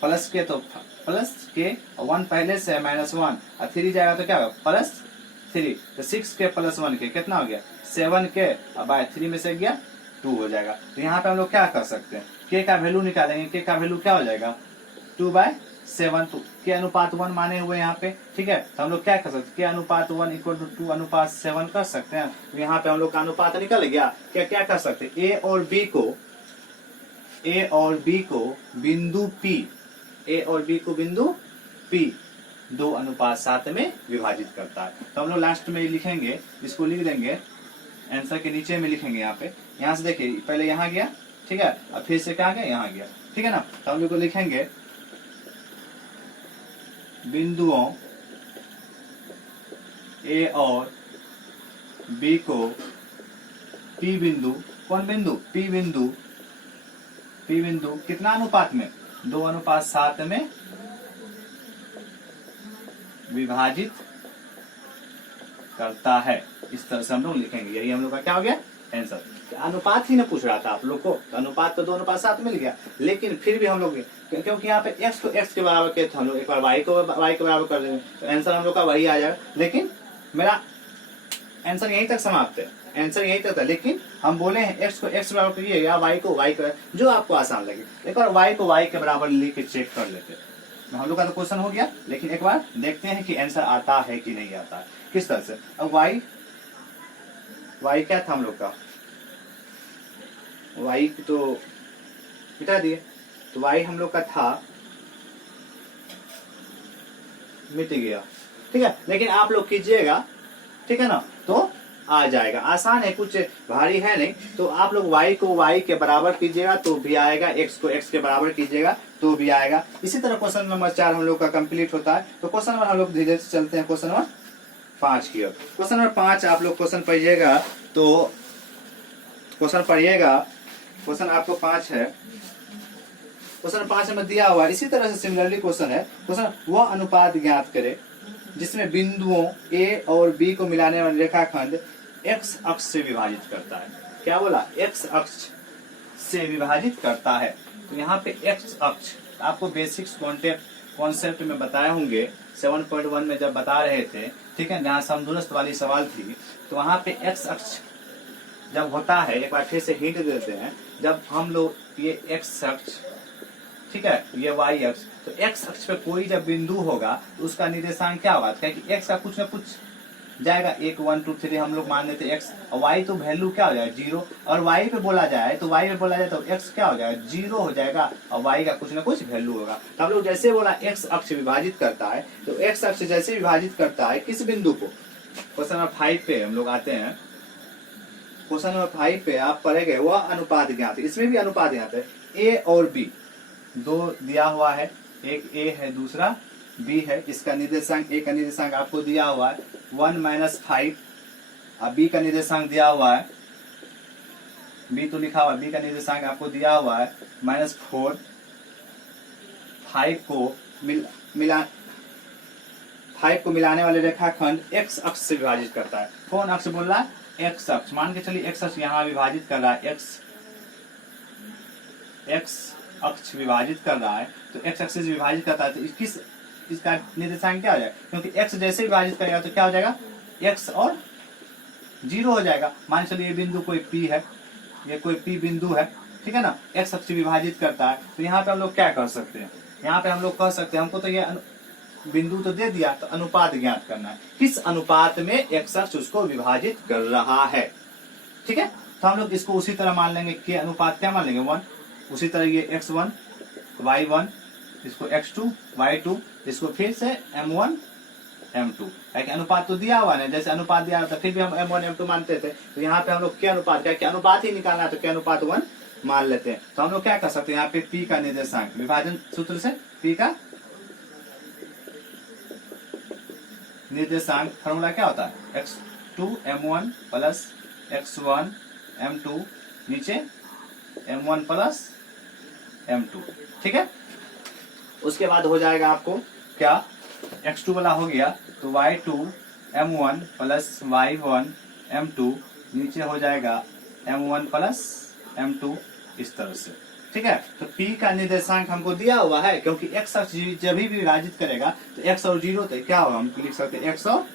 प्लस k, तो प्लस k 1 पहले से है -1 और 3 जाएगा तो क्या होगा +3। तो 6k + 1k कितना हो गया 7k और बाय 3 में से गया 2 हो जाएगा। तो यहाँ पे हम लोग क्या कर सकते हैं, k का वैल्यू निकालेंगे, k का वैल्यू क्या हो जाएगा 2/7। तो k अनुपात 1 माने हुए यहाँ पे, ठीक है। तो हम लोग क्या कर सकते हैं, k अनुपात 1 = 2 अनुपात 7 कर सकते हैं। तो यहाँ पे हम लोग का अनुपात निकल गया। क्या कर सकते हैं, a और b को बिंदु P 2:7 में विभाजित करता है। तो हम लोग लास्ट में लिखेंगे, इसको लिख देंगे आंसर के नीचे में लिखेंगे। यहाँ पे यहाँ से देखिए पहले यहाँ गया, ठीक है, और फिर से क्या गया यहाँ गया, ठीक है ना। तो हम लोग को लिखेंगे बिंदुओं A और B को P बिंदु, कौन बिंदु P बिंदु कितना अनुपात में 2:7 में विभाजित करता है। इस तरह से हम लोग लिखेंगे, यही हम लोग का क्या हो गया आंसर। अनुपात ही ना पूछ रहा था आप लोग को, तो अनुपात तो 2:7 मिल गया। लेकिन फिर भी हम लोग क्योंकि यहाँ पे x को x के बराबर किया तो हम लोग एक बार y को बराबर कर देंगे तो आंसर हम लोग का वही आ जाएगा। लेकिन मेरा आंसर यहीं तक समाप्त है, आंसर यही तक था। लेकिन हम बोले हैं x को x बराबर करिए या y को y कर, जो आपको आसान लगे। एक बार y को y के बराबर लिख के चेक कर लेते हैं। हम लोग का तो क्वेश्चन हो गया, लेकिन एक बार देखते हैं कि आंसर आता है कि नहीं आता है, किस तरह से। अब y क्या था हम लोग का, y तो मिटा दिए। तो y हम लोग का था, मिट गया, ठीक है। लेकिन आप लोग कीजिएगा, ठीक है ना, तो आ जाएगा। आसान है, कुछ भारी है नहीं। तो आप लोग y को y के बराबर कीजिएगा तो भी आएगा, x को x के बराबर कीजिएगा तो भी आएगा। इसी तरह क्वेश्चन नंबर 4 हम लोग का कंप्लीट होता है। तो क्वेश्चन नंबर हम लोग धीरे से चलते हैं क्वेश्चन नंबर 5 की ओर। क्वेश्चन नंबर 5 आप लोग क्वेश्चन पढ़िएगा, तो क्वेश्चन पढ़िएगा, क्वेश्चन आपको 5 है। क्वेश्चन 5 में दिया हुआ इसी तरह से सिमिलरली क्वेश्चन है। क्वेश्चन वह अनुपात ज्ञात करे जिसमें बिंदुओं A और B को मिलाने वाला रेखाखंड x अक्ष से विभाजित करता है। क्या बोला, x अक्ष से विभाजित करता है। तो यहाँ पे x अक्ष आपको बेसिक्स कॉन्सेप्ट में बताए होंगे 7.1 में जब बता रहे थे, ठीक है, जहाँ समदूरस्थ वाली सवाल थी। तो वहाँ पे x अक्ष जब होता है, एक बार फिर से हिंट देते हैं, जब हम लोग ये x अक्ष, ठीक है, ये y अक्ष, तो x अक्ष पे कोई जब बिंदु होगा तो उसका निर्देशांक क्या होगा, क्योंकि x का कुछ न कुछ जाएगा, 1 1 2 3 हम लोग मान लेते हैं x, और y तो वैल्यू क्या हो जाएगा 0, और y पे बोला जाए तो x क्या हो जाएगा 0 हो जाएगा, और y का कुछ न कुछ वैल्यू होगा। तो हम लोग जैसे बोला x अक्ष विभाजित करता है, तो x अक्ष जैसे विभाजित करता है किस बिंदु को। क्वेश्चन नंबर 5 पे हम लोग आते हैं। क्वेश्चन नंबर 5 पे आप पढ़ेंगे वह अनुपात ज्ञात है। इसमें भी अनुपात ज्ञात है, a और b दो दिया हुआ है, एक a है दूसरा b है। इसका निर्देशांक, a का निर्देशांक आपको दिया हुआ है 1 - 5, और b का निर्देशांक दिया हुआ है, b तो लिखा हुआ है, b का निर्देशांक आपको दिया हुआ है -4। 5 को मिलाने वाले रेखाखंड x अक्ष से विभाजित करता है। कौन अक्ष बोल रहा है, x अक्ष। मान के चलिए x अक्ष यहाँ विभाजित कर रहा है, x अक्ष विभाजित कर रहा है, तो x अक्ष से विभाजित करता है, तो इसका निर्देशांक क्या हो जाएगा, क्योंकि x जैसे विभाजित करेगा तो क्या हो जाएगा x और जीरो हो जाएगा। मान चलिए ये बिंदु कोई पी है, ये कोई पी बिंदु है, ठीक है ना, एक्स अक्ष विभाजित करता है। तो यहाँ पे हम लोग क्या कर सकते हैं, यहाँ पे हम लोग कह सकते हैं, हमको तो ये बिंदु तो दे दिया, तो अनुपात ज्ञात करना है, किस अनुपात में एक्स अक्ष उसको विभाजित कर रहा है, ठीक है। तो हम लोग इसको उसी तरह मान लेंगे, के अनुपात क्या मान लेंगे 1, उसी तरह ये x1 y1, इसको x2 y2, इसको फिर से m1 m2, अनुपात तो दिया हुआ है, जैसे अनुपात दिया था फिर भी हम m1 m2 मानते थे। तो यहाँ पे हम लोग क्या अनुपात, क्या अनुपात ही निकालना है, तो क्या अनुपात 1 मान लेते हैं। तो हम लोग क्या कर सकते हैं, यहाँ पे p का निर्देशांक विभाजन सूत्र से p का निर्देशांक फॉर्मूला क्या होता है, x2 m1 plus x1 m2 नीचे m1 प्लस m2, ठीक है। उसके बाद हो जाएगा आपको क्या, x2 वाला हो गया तो y2 m1 plus y1 m2 नीचे हो जाएगा m1 प्लस m2, इस तरह से, ठीक है। तो p का निर्देशांक हमको दिया हुआ है, क्योंकि x अक्ष जब भी विभाजित करेगा तो x और 0 तो क्या होगा, हम लिख सकते हैं x और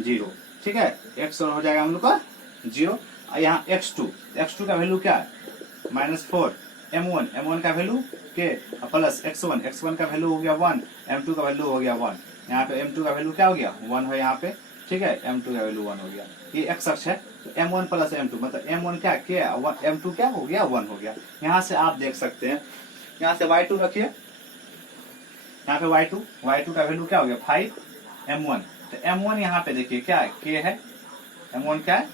0, ठीक है, x और हो जाएगा हम लोग का 0। यहाँ x2 का वैल्यू क्या है -4, m1 का वैल्यू के प्लस x1 का वैल्यू हो गया 1, m2 का वैल्यू हो गया 1, यहाँ पे m2 का वैल्यू क्या हो गया 1 है यहाँ पे, ठीक है, m2 का वैल्यू 1 हो गया। ये x अक्ष है, तो m1 प्लस m2 मतलब m1 क्या m2 क्या हो गया 1 हो गया। यहाँ से आप देख सकते हैं, यहाँ से y2 रखिए, यहाँ पे y2 का वैल्यू क्या हो गया 5, m1, तो m1 यहाँ पे देखिए क्या है, k है, m1 क्या है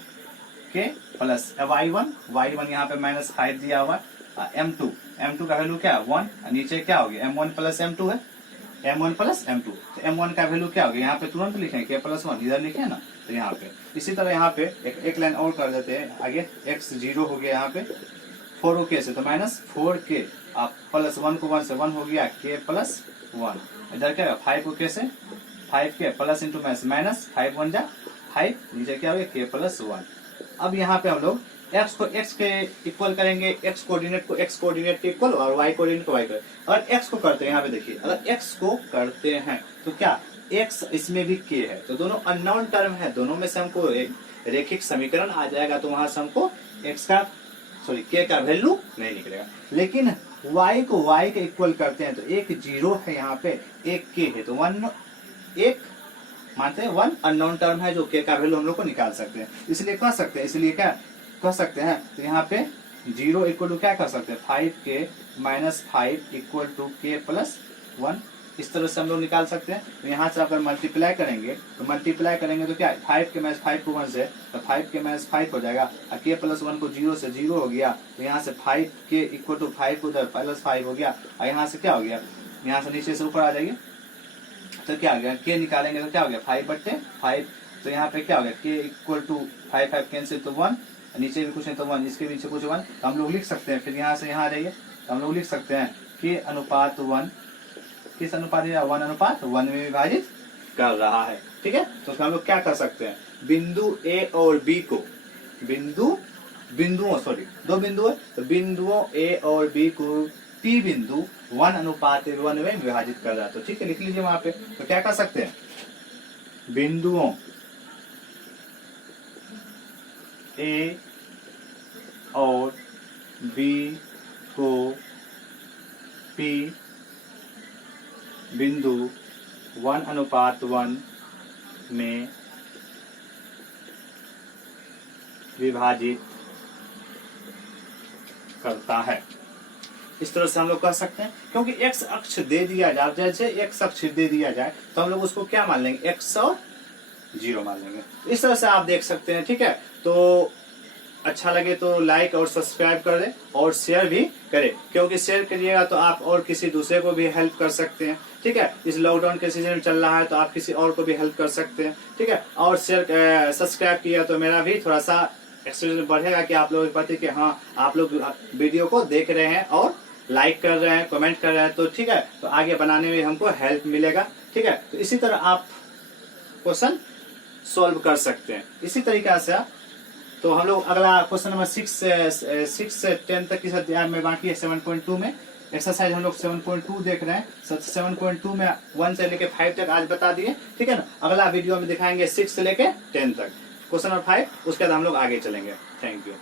k प्लस y1 यहाँ पे -5 दिया हुआ, m2 का वैल्यू क्या है 1, नीचे क्या हो गया m1 प्लस m2 है, m1 प्लस m2, तो m1 का वैल्यू क्या हो गया, यहाँ पे तुरंत लिखें k प्लस 1, इधर लिखे ना, तो यहाँ पे इसी तरह यहाँ पे एक लाइन और कर देते हैं आगे, x 0 हो गया यहाँ पे 4 k से, तो -4k आप प्लस 1 को 1 से 1 हो गया k प्लस 1, इधर क्या 5 को k से 5k प्लस इंटू माइनस 5 1 जा 5, नीचे क्या हो गया k प्लस 1। अब यहाँ पे हम लोग x को x के इक्वल करेंगे, x कोऑर्डिनेट को x कोऑर्डिनेट के इक्वल और y कोऑर्डिनेट को y के, अगर x को करते हैं यहाँ पे देखिए, अगर x को करते हैं तो क्या x इसमें भी k है, तो दोनों अननोन टर्म है, दोनों में से हमको एक रेखिक समीकरण आ जाएगा, तो वहां से हमको k का वैल्यू नहीं निकलेगा। लेकिन y को y के इक्वल करते हैं तो एक 0 है यहाँ पे, एक k है, तो 1 मानते हैं 1 अननोन टर्म है जो k का वैल्यू हम लोग को निकाल सकते हैं, इसलिए कह सकते हैं, इसलिए क्या कह सकते हैं, तो यहाँ पे 0 इक्वल टू क्या कर सकते हैं 5k minus 5 equal to k plus 1, इस तरह से हम लोग निकाल सकते हैं। तो यहाँ से अगर मल्टीप्लाई करेंगे तो क्या 5 के माइनस 5 को 1 से, तो 5 के माइनस 5 हो जाएगा, और k प्लस 1 को 0 से 0 हो गया, तो यहाँ से 5k इक्वल टू 5 उधर प्लस 5 हो गया, और यहाँ से क्या हो गया, यहाँ से नीचे से ऊपर आ जाएगी, तो क्या हो गया k निकालेंगे तो क्या हो गया 5/5, तो यहाँ पे क्या हो गया k इक्वल टू 5 कैंसिल तो 1, नीचे भी कुछ नहीं तो 1, इसके नीचे कुछ 1, तो हम लोग लिख सकते हैं, फिर यहाँ से यहाँ आ जाइए, तो हम लोग लिख सकते हैं k अनुपात 1, किस अनुपात 1 अनुपात 1 में विभाजित कर रहा है, ठीक है। तो हम लोग क्या कर सकते हैं, बिंदु a और b को दो बिंदु है, तो बिंदुओं a और b को p बिंदु 1:1 में विभाजित कर रहा है, तो ठीक है, लिख लीजिए वहां पे। तो क्या कर सकते हैं, बिंदुओं a और b को p बिंदु 1:1 में विभाजित करता है, इस तरह से हम लोग कह सकते हैं, क्योंकि x अक्ष दे दिया जाए, जैसे x अक्ष दे दिया जाए तो हम लोग उसको क्या मान लेंगे, x और 0 मान लेंगे, इस तरह से आप देख सकते हैं, ठीक है। तो अच्छा लगे तो लाइक और सब्सक्राइब कर दें और शेयर भी करें, क्योंकि शेयर करिएगा तो आप और किसी दूसरे को भी हेल्प कर सकते हैं, ठीक है। इस लॉकडाउन के सीजन चल रहा है तो आप किसी और को भी हेल्प कर सकते हैं, ठीक है। और शेयर सब्सक्राइब किया तो मेरा भी थोड़ा सा एक्सपीरियंस बढ़ेगा कि आप लोगों के प्रति कि हाँ आप लोग वीडियो को देख रहे हैं और लाइक कर रहे हैं, कमेंट कर रहे हैं, तो ठीक है, तो आगे बनाने में हमको हेल्प मिलेगा, ठीक है। तो इसी तरह आप क्वेश्चन सॉल्व कर सकते हैं इसी तरीका से। तो हम लोग अगला क्वेश्चन नंबर 6 से 10 तक की अध्याय में बाकी है 7.2 में एक्सरसाइज हम लोग 7.2 देख रहे हैं। 7.2 में 1 से लेके 5 तक आज बता दिए, ठीक है ना। अगला वीडियो में दिखाएंगे 6 से लेके 10 तक। क्वेश्चन नंबर 5, उसके बाद हम लोग आगे चलेंगे। Thank you.